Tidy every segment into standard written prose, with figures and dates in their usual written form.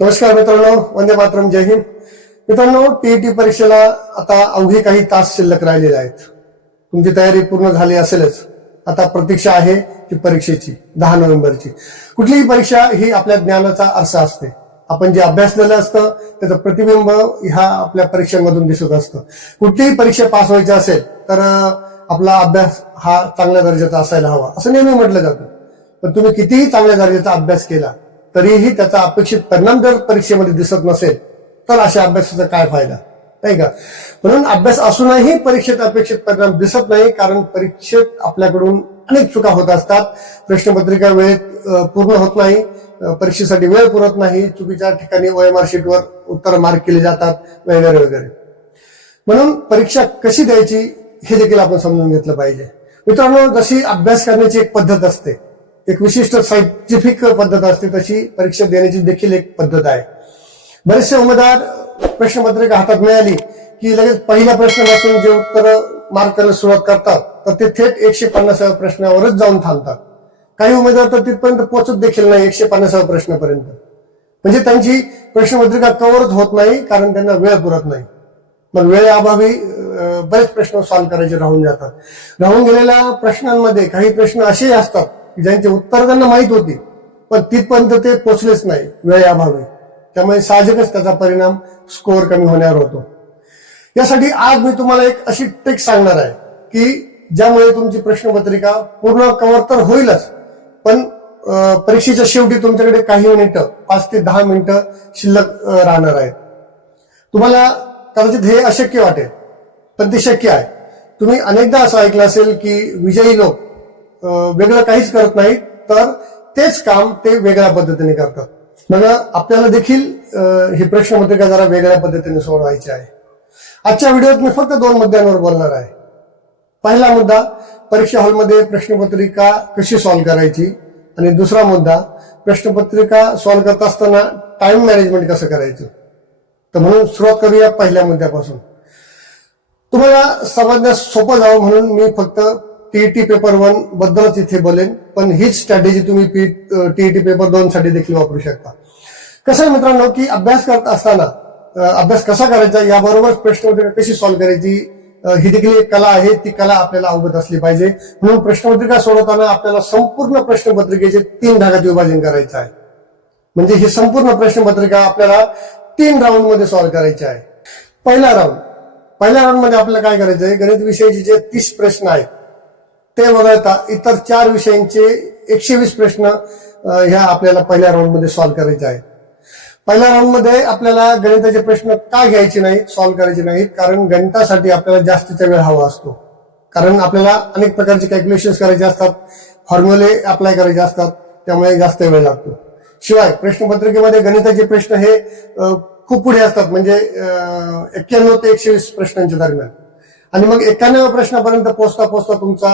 नमस्कार मित्रांनो, वंदे मातरम, जय हिंद. मित्रांनो, टीईटी परीक्षेला आता अवघे काही तास शिल्लक राहिलेले आहेत. तुमची तयारी पूर्ण झाली असेलच. आता प्रतीक्षा आहे ती परीक्षेची 10 नोव्हेंबरची. कुठलीही परीक्षा ही आपल्या ज्ञानाचा आरसा असते. आपण जे अभ्यासलेलं असतं त्याचं प्रतिबिंब ह्या आपल्या परीक्षांमधून दिसत असतं. कुठलीही परीक्षा पास व्हायची असेल तर आपला अभ्यास हा चांगल्या दर्जाचा असायला हवा असं नेहमी म्हटलं जातं. पण तुम्ही कितीही चांगल्या दर्जाचा अभ्यास केला तरीही त्याचा अपेक्षित परिणाम जर परीक्षेमध्ये दिसत नसेल तर अशा अभ्यासाचा काय फायदा, नाही का? म्हणून अभ्यास असूनही परीक्षेत अपेक्षित परिणाम दिसत नाही, कारण परीक्षेत आपल्याकडून अनेक चुका होत असतात. प्रश्नपत्रिका वेळेत पूर्ण होत नाही, परीक्षेसाठी वेळ पुरत नाही, चुकीच्या ठिकाणी OMR शीटवर उत्तर मार्क केले जातात वगैरे वगैरे. म्हणून परीक्षा कशी द्यायची हे देखील आपण समजून घेतलं पाहिजे. मित्रांनो, जशी अभ्यास करण्याची एक पद्धत असते, एक विशिष्ट सायंटिफिक पद्धत असते, तशी परीक्षा देण्याची देखील एक पद्धत आहे. बरेचसे उमेदवार प्रश्नपत्रिका हातात मिळाली की लगेच पहिल्या प्रश्नापासून जे उत्तर मार्क करायला सुरुवात करतात तर ते थेट 150व्या प्रश्नावरच जाऊन थांबतात. काही उमेदवार तर तिथपर्यंत पोहोचत देखील नाही 150व्या प्रश्नापर्यंत. म्हणजे त्यांची प्रश्नपत्रिका कव्हरच होत नाही, कारण त्यांना वेळ पुरत नाही. मग वेळेअभावी बरेच प्रश्न सॉल्व्ह करायचे राहून जातात. राहून गेलेल्या प्रश्नांमध्ये काही प्रश्न असेही असतात ज्यांचे उत्तर त्यांना माहित होती पण तिथपर्यंत ते पोहोचलेच नाही वेळेअभावी. त्यामुळे साहजिकच त्याचा परिणाम स्कोअर कमी होण्यावर होतो. यासाठी आज मी तुम्हाला एक अशी ट्रिक सांगणार आहे की ज्यामुळे तुमची प्रश्नपत्रिका पूर्ण कव्हर तर होईलच, पण परीक्षेच्या शेवटी तुमच्याकडे काही मिनिटं, 5 ते 10 मिनिटं शिल्लक राहणार आहेत. तुम्हाला कदाचित हे अशक्य वाटेल, पण ते शक्य आहे. तुम्ही अनेकदा असं ऐकलं असेल की विजयी लोक वेगळं काहीच करत नाहीत, तर तेच काम ते वेगळ्या पद्धतीने करतात. मग आपल्याला देखील ही प्रश्नपत्रिका जरा वेगळ्या पद्धतीने सोडवायची आहे. आजच्या व्हिडिओत मी फक्त 2 मुद्द्यांवर बोलणार आहे. पहिला मुद्दा, परीक्षा हॉलमध्ये प्रश्नपत्रिका कशी सॉल्व्ह करायची, आणि दुसरा मुद्दा, प्रश्नपत्रिका सॉल्व्ह करत असताना टाइम मॅनेजमेंट कसं करायचं. तर म्हणून सुरुवात करूया पहिल्या मुद्द्यापासून. तुम्हाला समजण्यास सोपं जावं म्हणून मी फक्त टीईटी पेपर 1 बद्दलच इथे बोलेन, पण हीच स्ट्रॅटेजी तुम्ही टीईटी पेपर 2 साठी देखील वापरू शकता. कसं आहे मित्रांनो की अभ्यास करत असताना अभ्यास कसा करायचा याबरोबरच प्रश्नपत्रिका कशी सॉल्व्ह करायची ही देखील एक कला आहे. ती कला आपल्याला अवगत असली पाहिजे. म्हणून प्रश्नपत्रिका सोडवताना आपल्याला संपूर्ण प्रश्नपत्रिकेचे 3 भागात विभाजन करायचं आहे. म्हणजे ही संपूर्ण प्रश्नपत्रिका आपल्याला 3 राऊंड मध्ये सॉल्व्ह करायची आहे. पहिला राऊंड मध्ये आपल्याला काय करायचं आहे, गणित विषयाचे जे 30 प्रश्न आहेत ते वगळता इतर 4 विषयांचे 120 प्रश्न ह्या आपल्याला पहिल्या राऊंड मध्ये सॉल्व्ह करायचे आहेत. पहिल्या राऊंड मध्ये आपल्याला गणिताचे प्रश्न का घ्यायचे नाहीत, सॉल्व्ह करायचे नाहीत, कारण गणितासाठी आपल्याला जास्तीचा वेळ हवा असतो. कारण आपल्याला अनेक प्रकारचे कॅल्क्युलेशन्स करायचे असतात, फॉर्म्युले अप्लाय करायचे असतात, त्यामुळे जास्त वेळ लागतो. शिवाय प्रश्नपत्रिकेमध्ये गणिताचे प्रश्न हे खूप पुढे असतात, म्हणजे 91 ते 120 प्रश्नांच्या दरम्यान. आणि मग 91व्या प्रश्नापर्यंत पोहोचता तुमचा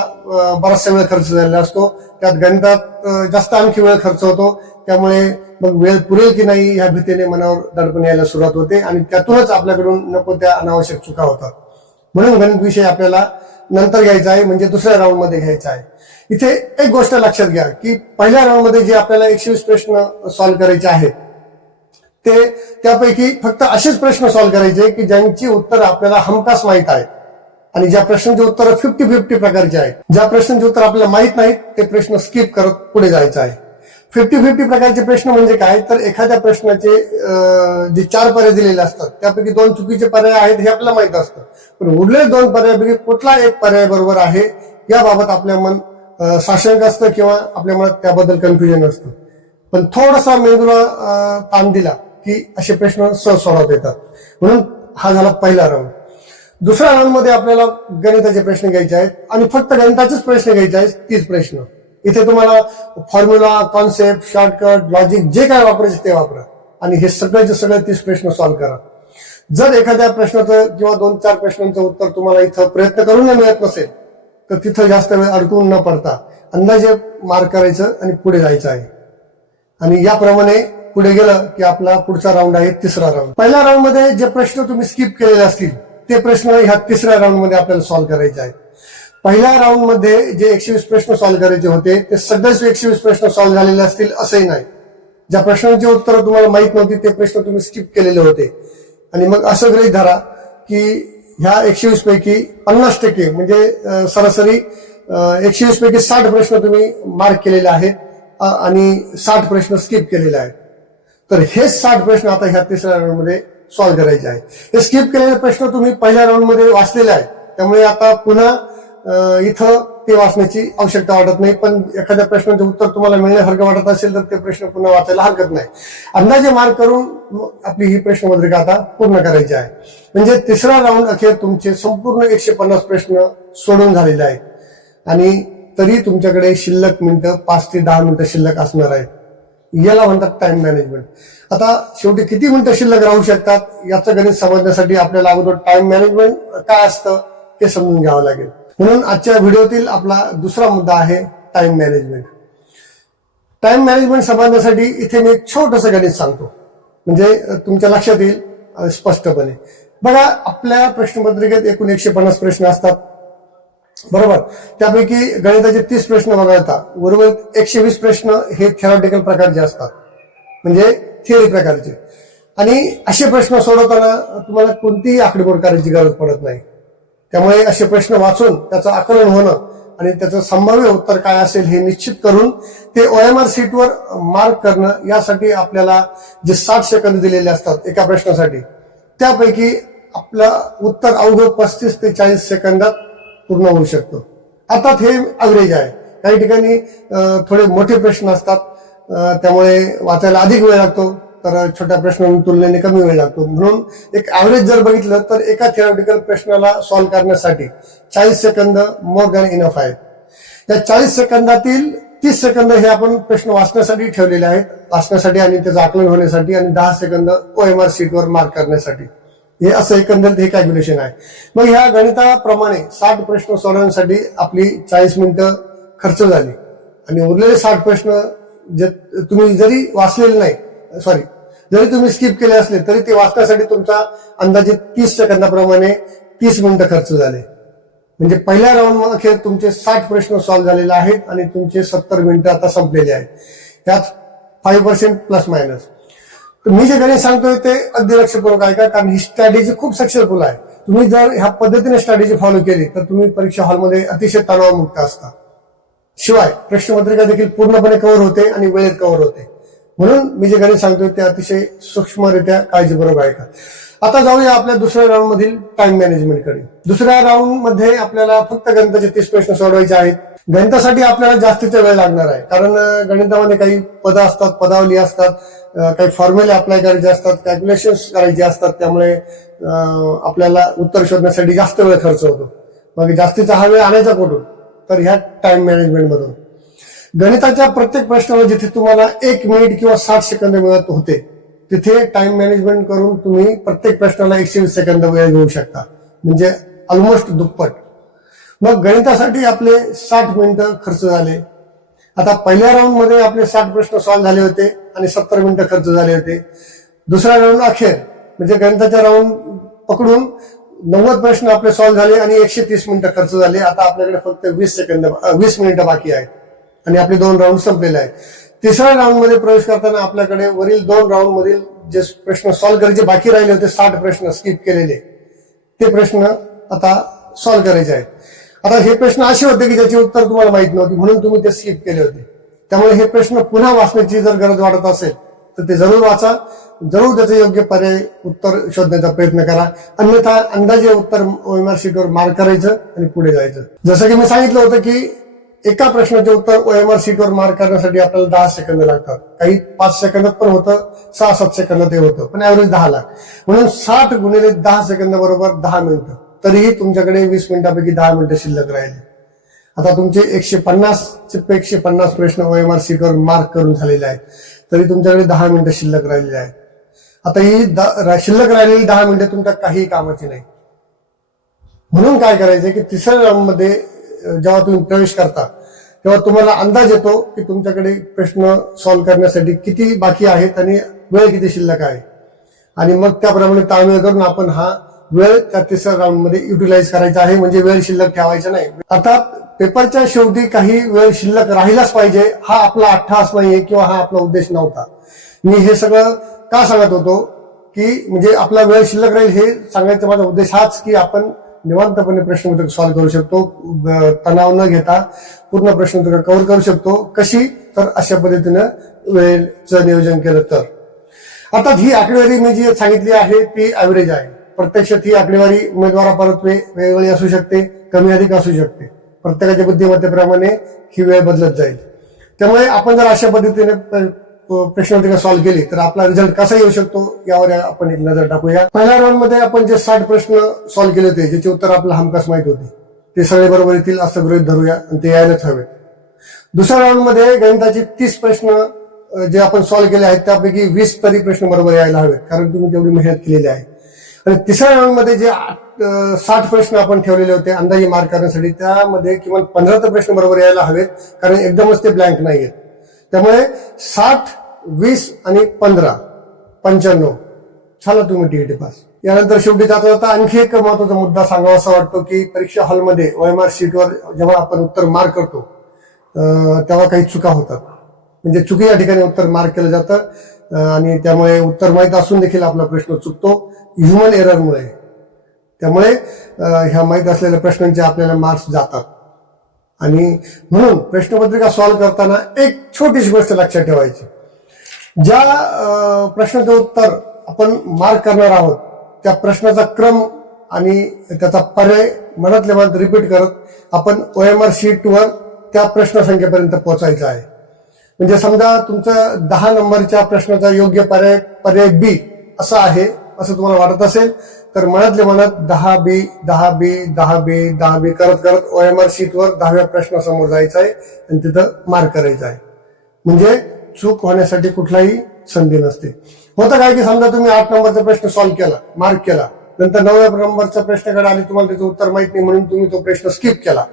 बराचसा वेळ खर्च झालेला असतो. त्यात गणितात जास्त आणखी वेळ खर्च होतो. त्यामुळे मग वेळ पुरेल की नाही ह्या भीतीने मनावर दडपण यायला सुरुवात होते आणि त्यातूनच आपल्याकडून नको त्या अनावश्यक चुका होतात. म्हणून गणित विषय आपल्याला नंतर घ्यायचा आहे, म्हणजे दुसऱ्या राऊंड मध्ये घ्यायचा आहे. इथे एक गोष्ट लक्षात घ्या की पहिल्या राऊंड मध्ये जे आपल्याला 120 प्रश्न सॉल्व्ह करायचे आहेत ते त्यापैकी फक्त असेच प्रश्न सॉल्व्ह करायचे की ज्यांची उत्तर आपल्याला हमखास माहीत आहेत, आणि ज्या प्रश्नांचे उत्तर 50-50 प्रकारचे आहेत. ज्या प्रश्नांचे उत्तर आपल्याला माहित नाहीत ते प्रश्न स्किप करत पुढे जायचं आहे. 50-50 प्रकारचे प्रश्न म्हणजे काय, तर एखाद्या प्रश्नाचे जे 4 पर्याय दिलेले असतात त्यापैकी 2 चुकीचे पर्याय आहेत हे आपल्याला माहित असतं, पण उरलेले 2 पर्यायापैकी कुठला एक पर्याय बरोबर आहे याबाबत आपल्या मन साशंक असतं किंवा आपल्या मनात त्याबद्दल कन्फ्युजन असतं. पण थोडासा मेंदूला ताण दिला की असे प्रश्न सहज सोडवता येतात. म्हणून हा झाला पहिला राऊंड. दुसऱ्या राऊंड मध्ये आपल्याला गणिताचे प्रश्न घ्यायचे आहेत आणि फक्त गणिताचेच प्रश्न घ्यायचे आहेत, 30 प्रश्न. इथे तुम्हाला फॉर्म्युला, कॉन्सेप्ट, शॉर्टकट, लॉजिक जे काय वापरायचे ते वापरा आणि हे सगळ्याचे सगळे 30 प्रश्न सॉल्व्ह करा. जर एखाद्या प्रश्नाचं किंवा 2-4 प्रश्नांचं उत्तर तुम्हाला इथं प्रयत्न करून मिळत नसेल तर तिथं जास्त वेळ अडकून न पडता अंदाजे मार्क करायचं आणि पुढे जायचं आहे. आणि याप्रमाणे पुढे गेलं की आपला पुढचा राऊंड आहे तिसरा राऊंड. पहिल्या राऊंड मध्ये जे प्रश्न तुम्ही स्किप केलेले असतील ते प्रश्न ह्या तिसऱ्या राऊंड मध्ये आपल्याला सॉल्व्ह करायचे आहेत. पहिल्या राऊंड मध्ये जे 120 प्रश्न सॉल्व्ह करायचे होते ते सगळेच 120 प्रश्न सॉल्व्ह झालेले असतील असंही नाही. ज्या प्रश्नांची उत्तर तुम्हाला माहित नव्हती ते प्रश्न तुम्ही स्किप केलेले होते. आणि मग असं गृहीत धरा की ह्या 120 पैकी 50% म्हणजे सरासरी 120 पैकी 60 प्रश्न तुम्ही मार्क केलेले आहेत आणि 60 प्रश्न स्किप केलेले आहेत. तर हे 60 प्रश्न आता ह्या तिसऱ्या राऊंड मध्ये सॉल्व्ह करायचे आहेत. हे स्किप केलेले प्रश्न तुम्ही पहिल्या राऊंड मध्ये वाचलेले आहेत, त्यामुळे आता पुन्हा इथं ते वाचण्याची आवश्यकता वाटत नाही. पण एखाद्या प्रश्नाचं उत्तर तुम्हाला मिळण्यासारखं वाटत असेल तर ते प्रश्न पुन्हा वाचायला हरकत नाही. अंदाजे मार्क करून आपली ही प्रश्नपत्रिका आता पूर्ण करायची आहे. म्हणजे तिसरा राऊंड अखेर तुमचे संपूर्ण 150 प्रश्न सोडून झालेले आहेत आणि तरी तुमच्याकडे शिल्लक मिनिटं 5 ते 10 मिनिटं शिल्लक असणार आहेत. याला म्हणतात टाइम मॅनेजमेंट. आता शेवटी किती मिनिटं शिल्लक राहू शकतात याचं गणित समजण्यासाठी आपल्याला अगोदर टाइम मॅनेजमेंट काय असतं हे समजून घ्यावं लागेल. म्हणून आजच्या व्हिडिओतील आपला दुसरा मुद्दा आहे टाइम मॅनेजमेंट. टाइम मॅनेजमेंट समजण्यासाठी इथे मी एक छोटंसं गणित सांगतो, म्हणजे तुमच्या लक्षात येईल स्पष्टपणे. बघा, आपल्या प्रश्नपत्रिकेत एकूण 150 प्रश्न असतात, बरोबर. त्यापैकी गणिताचे 30 प्रश्न वगळता बरोबर 120 प्रश्न हे थेरॉटिकल प्रकारचे असतात, म्हणजे थिअरी प्रकारचे. आणि असे प्रश्न सोडवताना तुम्हाला कोणतीही आकडेमोड करायची गरज पडत नाही. त्यामुळे असे प्रश्न वाचून त्याचं आकलन होणं आणि त्याचं संभाव्य उत्तर काय असेल हे निश्चित करून ते OMR शीटवर मार्क करणं, यासाठी आपल्याला जे 60 सेकंद दिलेले असतात एका प्रश्नासाठी, त्यापैकी आपलं उत्तर अवघं 35 ते 40 सेकंदात पूर्ण होऊ शकतं. आता हे अव्हरेज आहे. काही ठिकाणी थोडे मोठे प्रश्न असतात, त्यामुळे वाचायला अधिक वेळ लागतो, तर छोट्या प्रश्नांच्या तुलनेने कमी वेळ लागतो. म्हणून एक ऍव्हरेज जर बघितलं तर एका थिअरॉटिकल प्रश्नाला सॉल्व्ह करण्यासाठी 40 सेकंद मोर दॅन इनफ आहेत. या 40 सेकंदातील 30 सेकंद हे आपण प्रश्न वाचण्यासाठी ठेवलेले आहेत, वाचण्यासाठी आणि त्याचं आकलन होण्यासाठी, आणि 10 सेकंद OMR शीटवर मार्क करण्यासाठी. हे असं एकंदरीत हे कॅल्क्युलेशन आहे. मग ह्या गणिताप्रमाणे 60 प्रश्न सोडवण्यासाठी आपली 40 मिनिटं खर्च झाली आणि उरलेले 60 प्रश्न जे तुम्ही जरी वाचलेले नाही, जरी तुम्ही स्किप केले असले तरी ते वाचण्यासाठी तुमचा अंदाजे 30 सेकंदाप्रमाणे 30 मिनिटं खर्च झाले. म्हणजे पहिल्या राऊंड अखेर तुमचे 60 प्रश्न सॉल्व्ह झालेले आहेत आणि तुमचे 70 मिनिटं आता संपलेले आहेत. त्यात 5% प्लस मायनस. मी जे गणित सांगतोय ते अगदी लक्षपूर्वक ऐका, कारण ही स्ट्रॅटेजी खूप सक्सेसफुल आहे. तुम्ही जर ह्या पद्धतीने स्ट्रॅटेजी फॉलो केली तर तुम्ही परीक्षा हॉलमध्ये अतिशय तणावमुक्त असता. शिवाय प्रश्नपत्रिका देखील पूर्णपणे कव्हर होते आणि वेळेत कव्हर होते. म्हणून मी जे गणित सांगतोय ते अतिशय सूक्ष्मरित्या काळजीपूर्वक ऐका. आता जाऊया आपल्या दुसऱ्या राऊंड मधील टाइम मॅनेजमेंटकडे. दुसऱ्या राऊंड मध्ये आपल्याला फक्त गणिताचे 30 प्रश्न सोडवायचे आहेत. गणितासाठी आपल्याला जास्तीचा वेळ लागणार आहे, कारण गणितामध्ये काही पदं असतात, पदावली असतात, काही फॉर्म्युले अप्लाय करायचे असतात, कॅल्क्युलेशन्स करायचे असतात. त्यामुळे आपल्याला उत्तर शोधण्यासाठी जास्त वेळ खर्च होतो. मग जास्तीचा हा वेळ आणायचा कुठून? तर ह्या टाइम मॅनेजमेंट मधून. गणिताच्या प्रत्येक प्रश्नाला जिथे तुम्हाला 1 मिनिट किंवा 60 सेकंद मिळत होते तिथे टाइम मॅनेजमेंट करून तुम्ही प्रत्येक प्रश्नाला 120 सेकंद वेळ घेऊ शकता, म्हणजे ऑलमोस्ट दुप्पट. मग गणितासाठी आपले 60 मिनिटं खर्च झाले. आता पहिल्या राऊंड मध्ये आपले 60 प्रश्न सॉल्व्ह झाले होते आणि 70 मिनिटं खर्च झाले होते. दुसरा राऊंड अखेर म्हणजे गणिताच्या राऊंड पकडून 90 प्रश्न आपले सॉल्व्ह झाले आणि 130 मिनिटं खर्च झाले. आता आपल्याकडे फक्त 20 मिनिटं बाकी आहेत आणि आपले 2 राऊंड संपलेले आहेत. तिसऱ्या राऊंड मध्ये प्रवेश करताना आपल्याकडे वरील 2 राऊंड मधील जे प्रश्न सॉल्व्ह करायचे बाकी राहिले होते, 60 प्रश्न स्किप केलेले, ते प्रश्न आता सॉल्व्ह करायचे आहेत. आता हे प्रश्न असे होते की ज्याची उत्तर तुम्हाला माहित नव्हती, म्हणून तुम्ही ते स्किप केले होते. त्यामुळे हे प्रश्न पुन्हा वाचण्याची जर गरज वाटत असेल तर ते जरूर वाचा, जरूर त्याचे योग्य पर्याय उत्तर शोधण्याचा प्रयत्न करा. अन्यथा अंदाजे उत्तर OMR शीटवर मार्क करायचं आणि पुढे जायचं. जसं की मी सांगितलं होतं की एका प्रश्नाचे उत्तर OMR शीटवर मार्क करण्यासाठी आपल्याला 10 सेकंद लागतात. काही 5 सेकंदात पण होतं, 6-7 सेकंदात हे होतं, पण ऍव्हरेज 10 लाख. म्हणून 60 गुणिले 10 सेकंद बरोबर 10 मिनिटं. तरीही तुमच्याकडे 20 मिनिटांपैकी 10 मिनिटं शिल्लक राहिले. आता तुमचे 150 प्रश्न OMR शीटवर मार्क करून झालेले आहेत, तरी तुमच्याकडे 10 मिनिटं शिल्लक राहिलेली आहेत. आता ही शिल्लक राहिलेली 10 मिनिटं तुमच्या काही कामाची नाही. म्हणून काय करायचं की तिसऱ्या राऊंड मध्ये जेव्हा तुम्ही प्रवेश करता तेव्हा तुम्हाला अंदाज येतो की तुमच्याकडे प्रश्न सॉल्व्ह करण्यासाठी किती बाकी आहेत आणि वेळ किती शिल्लक आहे, आणि मग त्याप्रमाणे ताळमेळ करून आपण हा वेळ त्या तिसऱ्या राऊंड मध्ये युटिलाइज करायचा आहे, म्हणजे वेळ शिल्लक ठेवायचा नाही. अर्थात पेपरच्या शेवटी काही वेळ शिल्लक राहिलाच पाहिजे हा आपला अट्टहास नाहीये किंवा हा आपला उद्देश नव्हता. मी हे सगळं का सांगत होतो की म्हणजे आपला वेळ शिल्लक राहील हे सांगायचा माझा उद्देश हाच की आपण निवांतपणे प्रश्नपत्रिका सॉल्व्ह करू शकतो, तणाव न घेता पूर्ण प्रश्नपत्रिका कव्हर करू शकतो. कशी तर अशा पद्धतीनं वेळेचं नियोजन केलं तर. आता ही आकडेवारी मी जी सांगितली आहे ती ऍव्हरेज आहे. प्रत्यक्षात ही आकडेवारी उमेदवारापरत्वे वेगवेगळी असू शकते, कमी अधिक असू शकते. प्रत्येकाच्या बुद्धिमत्तेप्रमाणे ही वेळ बदलत जाईल. त्यामुळे आपण जर अशा पद्धतीने प्रश्नपत्रिका सॉल्व्ह केली तर आपला रिझल्ट कसा येऊ शकतो यावर आपण एक नजर टाकूया. पहिल्या राऊंड मध्ये आपण जे 60 प्रश्न सॉल्व्ह केले होते ज्याचे उत्तर आपल्याला हमखास माहित होते ते सगळे बरोबर येतील असं गृहीत धरूया आणि ते यायलाच हवेत. दुसऱ्या राऊंड मध्ये गणिताचे 30 प्रश्न जे आपण सॉल्व्ह केले आहेत त्यापैकी 20 तरी प्रश्न बरोबर यायला हवेत कारण तुम्ही तेवढी मेहनत केलेली आहे. आणि तिसऱ्या राऊंड मध्ये जे 60 प्रश्न आपण ठेवलेले होते अंदाजे मार्क करण्यासाठी त्यामध्ये किमान 15 तर प्रश्न बरोबर यायला हवेत कारण एकदमच ते ब्लँक नाहीयेत. त्यामुळे 60, 20 आणि 15, 95 झाला तुम्ही टीईटी पास. यानंतर शेवटी जाता जाता आणखी एक महत्वाचा मुद्दा सांगावा असा वाटतो की परीक्षा हॉलमध्ये OMR शीटवर जेव्हा आपण उत्तर मार्क करतो तेव्हा काही चुका होतात. म्हणजे चुकी या ठिकाणी उत्तर मार्क केलं जातं आणि त्यामुळे उत्तर माहीत असून देखील आपला प्रश्न चुकतो ह्युमन एररमुळे. त्यामुळे ह्या माहीत असलेल्या प्रश्नांचे आपल्याला मार्क्स जातात. आणि म्हणून प्रश्नपत्रिका सॉल्व्ह करताना एक छोटीशी गोष्ट लक्षात ठेवायची. ज्या प्रश्नाचं उत्तर आपण मार्क करणार आहोत त्या प्रश्नाचा क्रम आणि त्याचा पर्याय मनातल्या मनात रिपीट करत आपण OMR शीटवर त्या प्रश्न संख्येपर्यंत पोहोचायचं आहे. म्हणजे समजा तुमचं 10 नंबरच्या प्रश्नाचा योग्य पर्याय बी असा आहे असं तुम्हाला वाटत असेल तर मनातल्या मनात 10B 10B 10B 10B करत करत OMR शीटवर 10व्या प्रश्नासमोर जायचं आहे आणि तिथं मार्क करायचं आहे. म्हणजे चूक होण्यासाठी कुठलाही संधी नसते. होतं काय की समजा तुम्ही 8 नंबरचा प्रश्न सॉल्व्ह केला, मार्क केला, नंतर 9व्या नंबरच्या प्रश्नाकडे आले, तुम्हाला त्याचं उत्तर माहित नाही म्हणून तुम्ही तो प्रश्न स्किप केला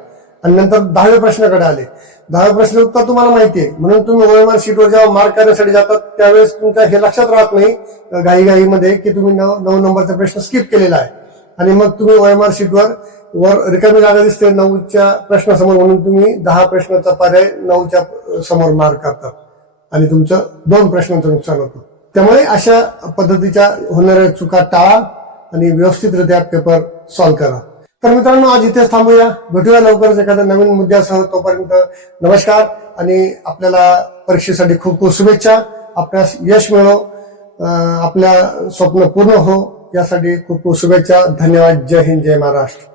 आणि नंतर 10व्या प्रश्नाकडे आले, 10व्या प्रश्नाचं उत्तर तुम्हाला माहितीये म्हणून तुम्ही OMR शीटवर जेव्हा मार्क करण्यासाठी जातात त्यावेळेस तुमच्या हे लक्षात राहत नाही घाईघाईमध्ये की तुम्ही 9 नंबरचा प्रश्न स्किप केलेला आहे आणि मग तुम्ही OMR शीटवर रिकामी जागा दिसते 9च्या प्रश्नासमोर म्हणून तुम्ही 10 प्रश्नाचा पर्याय 9च्या समोर मार्क करतात आणि तुमचं 2 प्रश्नांचं नुकसान होतं. त्यामुळे अशा पद्धतीच्या होणाऱ्या चुका टाळा आणि व्यवस्थितरित्या पेपर सॉल्व्ह करा. तर मित्रांनो आज इथेच थांबूया. भेटूया लवकरच एखाद्या नवीन मुद्द्यासह. तोपर्यंत नमस्कार आणि आपल्याला परीक्षेसाठी खूप खूप शुभेच्छा. आपल्यास यश मिळो, आपल्या स्वप्न पूर्ण हो यासाठी खूप खूप शुभेच्छा. धन्यवाद. जय हिंद, जय महाराष्ट्र.